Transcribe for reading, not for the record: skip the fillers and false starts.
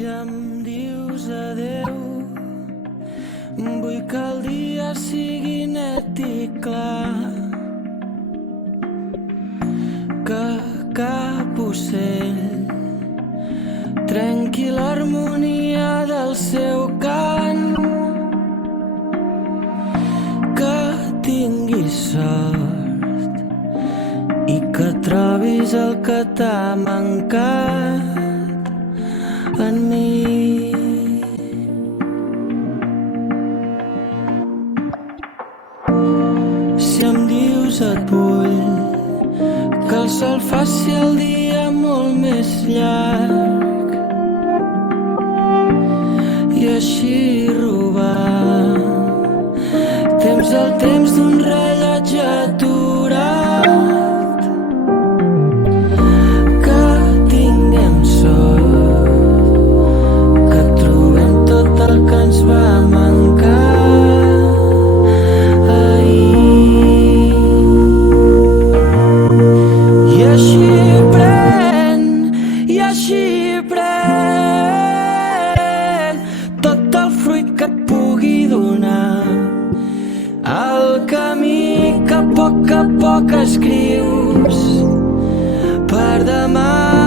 Si em dius adeu, vull que el dia sigui net i clar, que cap ocell trenqui l'harmonia del seu cant, que tinguis sort i que trobis el que t'ha mancat en mi. Si em dius et vull que el sol faci el dia molt més llarg i així robar temps al temps d'un rellotge aturat, que tinguem sort, que trobem tot el que ens va mancar ahir. I així pren tot el fruit que et pugui donar el camí que a poc escrius per demà.